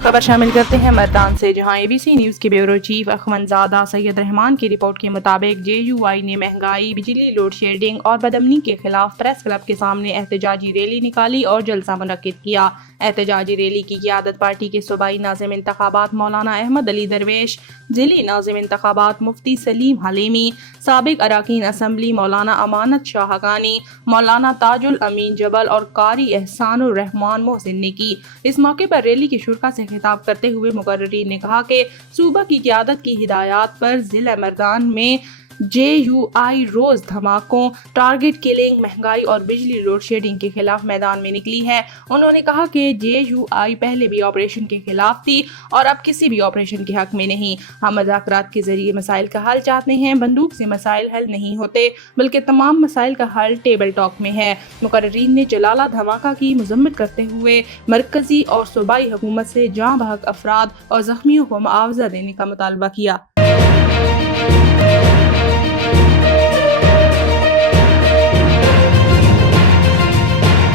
खबर शामिल करते हैं मर्दान से, जहां ABC न्यूज के ब्यूरो चीफ अखमनजादा सैयद रहमान की रिपोर्ट के मुताबिक JUI ने महंगाई, बिजली लोड शेडिंग और बदअमनी के खिलाफ प्रेस क्लब के सामने एहतजाजी रैली निकाली और जलसा मुनक्किद किया। एहतजाजी रैली की क़ियादत पार्टी के सूबाई नाज़िम इंतखाबात मौलाना अहमद अली दरवेश, जिली नाज़िम इंतखाबात मुफ्ती सलीम हलीमी, साबिक अरकान असम्बली मौलाना अमानत शाह हक़ानी, मौलाना ताजुल अमीन जबल और कारी एहसानुर रहमान मोहसिन ने की। इस मौके पर रैली के शुरा से खिताब करते हुए मुकर्रिरीन ने कहा कि सूबा की क़यादत की हिदायत पर ज़िला मर्दान में JUI रोज धमाकों, टारगेट किलिंग, महंगाई और बिजली लोड शेडिंग के खिलाफ मैदान में निकली है। उन्होंने कहा कि JUI पहले भी ऑपरेशन के खिलाफ थी और अब किसी भी ऑपरेशन के हक में नहीं। हम मुज़ाकरात के जरिए मसाइल का हल चाहते हैं। बंदूक से मसाइल हल नहीं होते, बल्कि तमाम मसाइल का हल टेबल टॉक में है। मुकर्रिरीन ने जलाला धमाका की मजम्मत करते हुए मरकजी और सूबाई हुकूमत से जाँ बहक अफराद और जख्मियों को मुआवजा देने का मुतालबा किया।